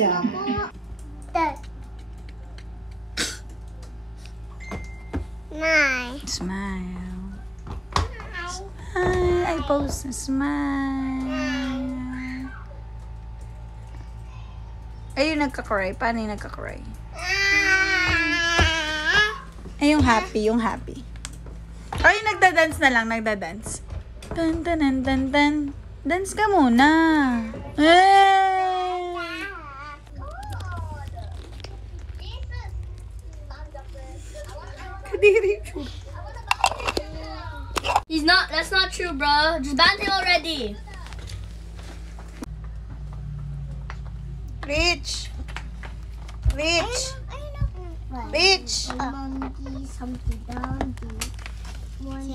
siya. Smile. Smile. Smile. I post a smile. Ayun, nagka-cry. Paano yung nagka-cry? Ay, yung happy, yung happy. Ay, nagda-dance na lang, nagda-dance. Tan, tan, tan, tan, tan. Dance ka muna. Hey! Kadiri. He's not. That's not true, bro. Just ban him already. Rich. Rich. Rich. Say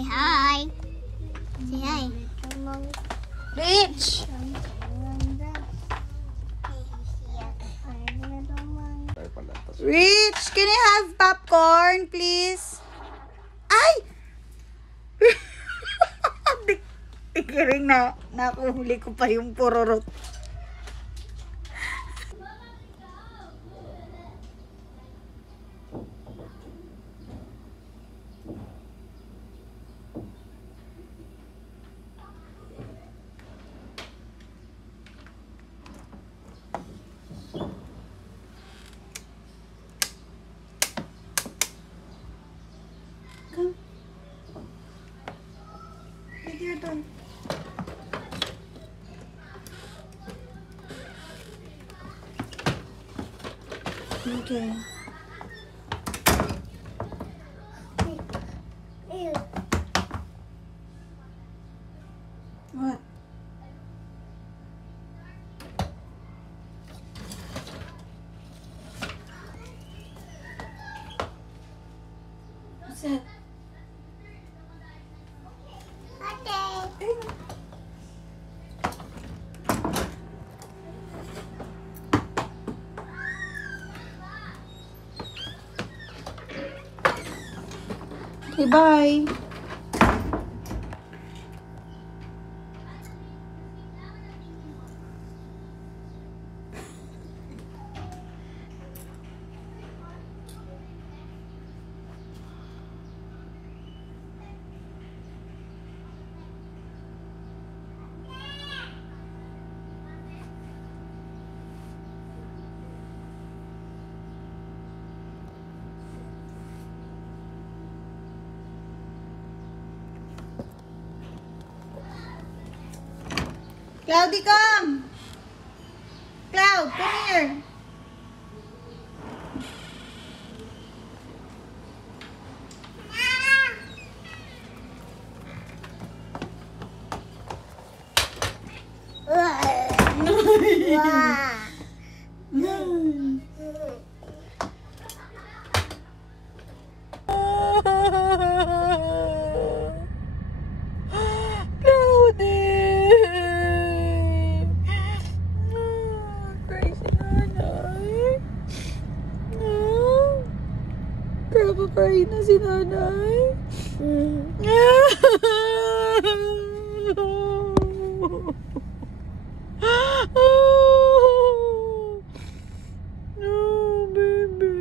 hi. Say hi. Rich. Rich, can I have popcorn, please? Ay! Tigiring na. Nakuhuli ko pa yung pururot. Come. Get your turn. Okay. What? What's that? Okay, bye. Cloudy, come! Cloud, come here! Papapray na si nanay. No, baby.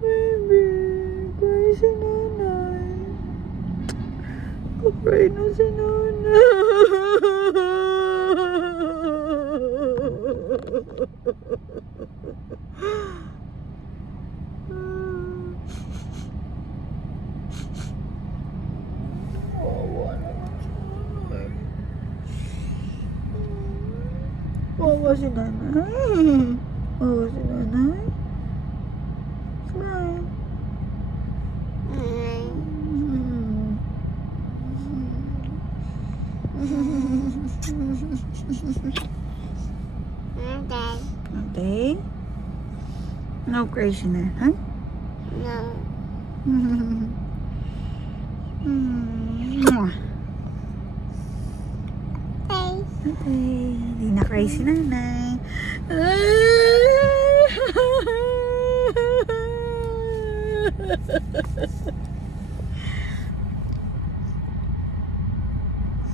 Baby, cry si nanay. Papapray na si nanay. Wawa si nanay. Wawa si nanay. Smile. Okay. No crazy na, huh? No. Okay. Hindi na crazy nanay.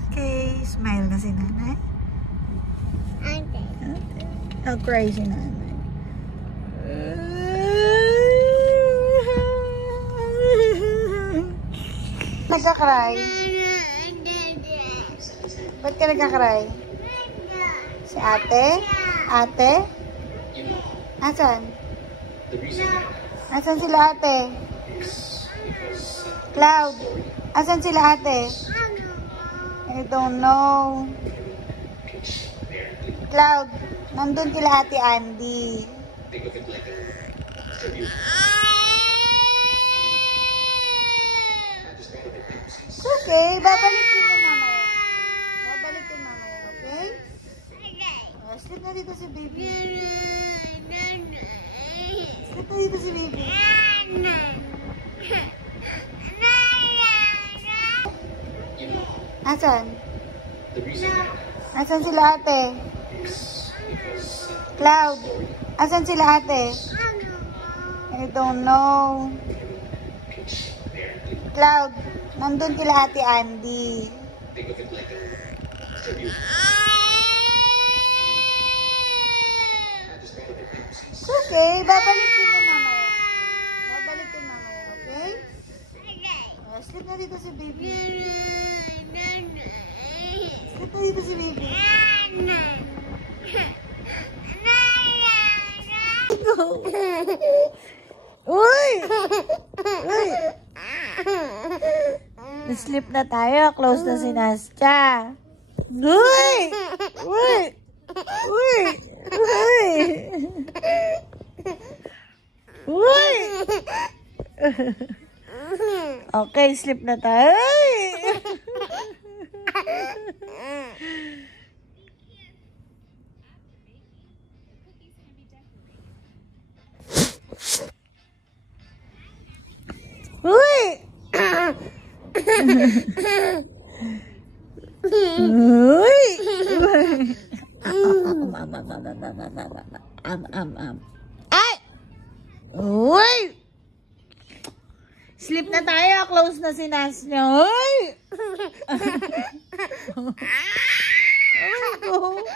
Okay. Smile na si nanay. Okay. Okay. Nag-cry si nanay. Nagka-cry? Ba't ka nagka-cry? Si ate? Ate? Asan? Asan sila ate? Cloud? Asan sila ate? I don't know. Cloud, nandun kila ate Andy. Okay, babalik din yan mamaya. Babalik din mamaya, okay? Sleep na dito si baby. Sleep na dito si baby. Asan? Asan sila ate? Cloud, asan sila ate? I don't know. Cloud, nandun kila ate Andy. Okay, babalik din yan mamaya. Babalik din mamaya, okay? Sleep na dito si baby. Sleep na dito si baby. Uy! Uy! Sleep na tayo. Close na si Nastya. Uy! Uy! Uy! Uy! Uy! Okay, sleep na tayo. Uy! Uy! Ay! Uy! Sleep na tayo. Close na si Nasnya. Uy! Oh my God. Oh my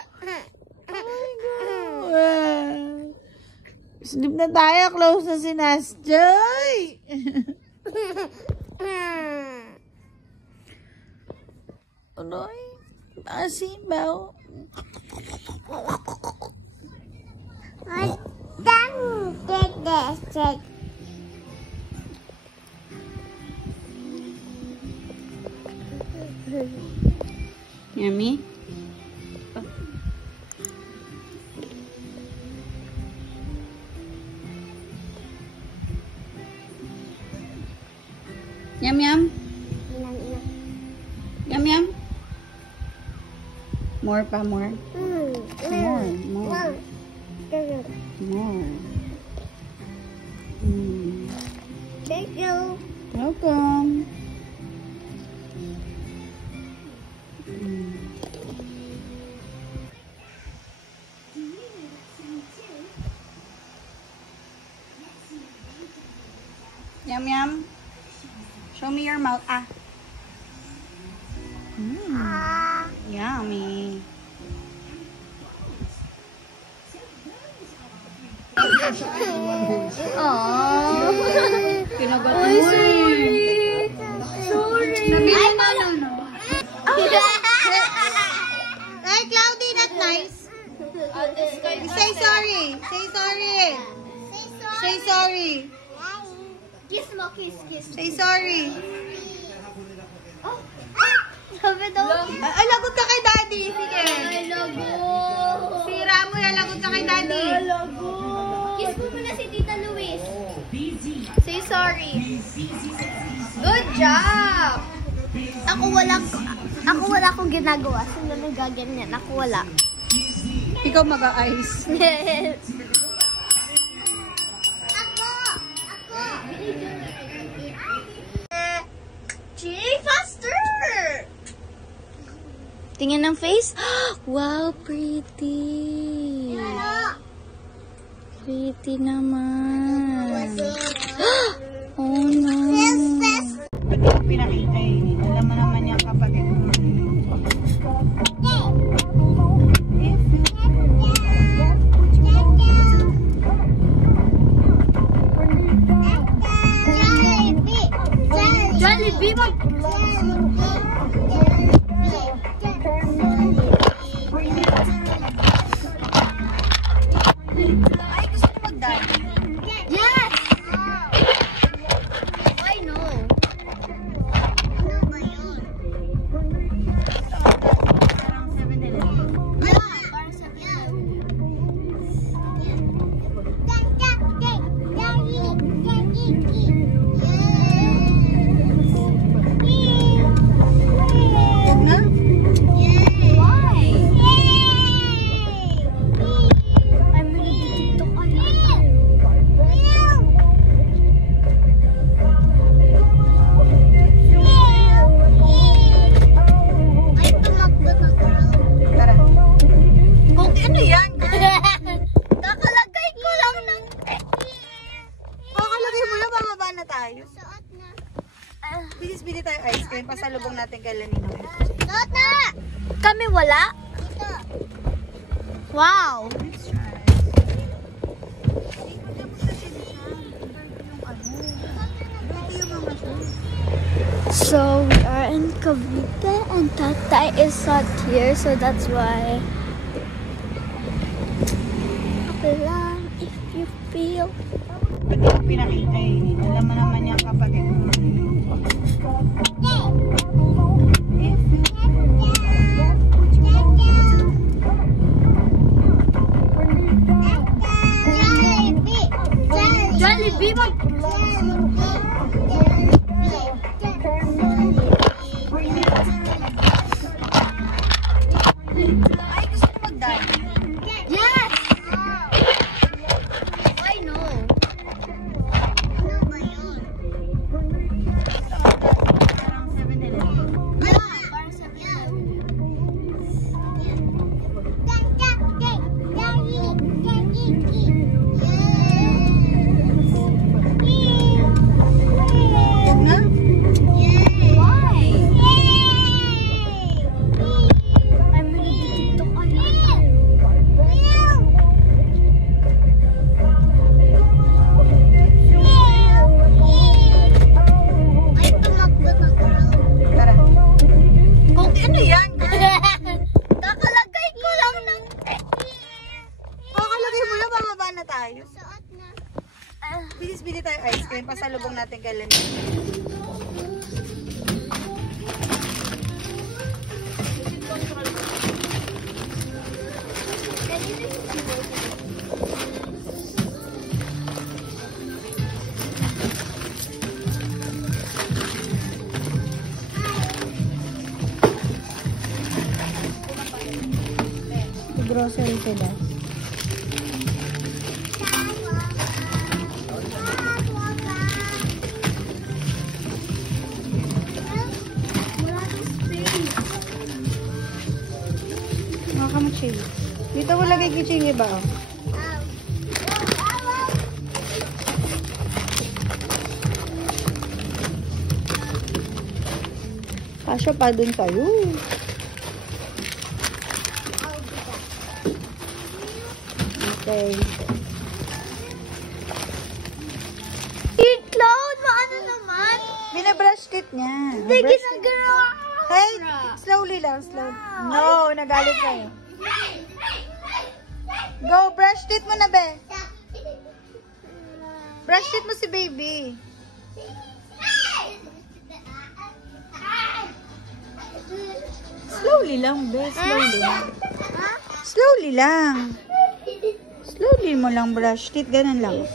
God. Sleep na tayo. Close na si Nasnya. Uloy. Asibaw. Yummy? Yum yum? Yum yum? More pa, more? More. More. Thank you. Welcome. Yum yum. Show me your mouth. Ah. Yummy. Aww. Kinagat Ay, sorry. Sorry. Nabili Ay, mo mala. na. Hey, Cloudy, not nice. Say sorry. Say sorry. Say sorry. Kiss mo, kiss. Say sorry. Oh. Sabi daw. Ay, lagot ka kay Daddy. Sige. Ay, lago. Sira mo yan. Lagot ka kay Daddy. Lago. Kiss mo muna si Tita Luis. Say sorry. Good job. Ako wala akong ginagawa. Sino nagaganyan? Ako wala. Ikaw mag-a-ice. Jay, faster! Tingin ng face. Wow, pretty. Pretty naman. Oh no. Ba't ko pinakita eh? Alam mo naman yung kapatid mo. Ay, gusto ko mag-daddy. Yes! I know. Parang 7-Eleven. Parang sa Huwag na? Why? I'm gonna do TikTok again. Ay, tumakbo na girl. Tara. Kung ano yan? Kakalagay ko lang ng... Kakalagay mo lang, bababa na tayo. Suot na. Bilis-bili tayo ice cream. Pasalubong natin kay Lanino. Suot na! Kami wala? Dito. Wow! Let's try. So we are in Cavite and Tatay is not here, so that's why. Okay lang if you feel. Hindi ko pinakita eh. Alam mo naman yung kapatid ko. Jollibee! Ay, gusto ko mag-daddy. Yes! I know. Parang 7-Eleven. Parang sa Huwag na? Why? I'm gonna do TikTok again. Ay, tumakbo na girl. Tara. Kung ano yan? Kakalagay ko lang ng... Kakalagay mo lang, bababa na tayo. Suot na. Bilis-bili tayo ice cream. Pasalubong natin kay Lanino. Grocery sila. Mga kamachili. Dito ko lagay kichili ba? Oh? Kasya pa dun tayo. Okay. Cloud, maano naman? Binabrush teeth niya. Hindi Brush teeth. ginagawa. Hey, slowly lang, slowly. No, nagalit kayo. Go, brush teeth mo na, be. Brush teeth mo si baby. Slowly lang, be. Slowly lang. Slowly lang. Slowly mo lang brush teeth. Ganun lang.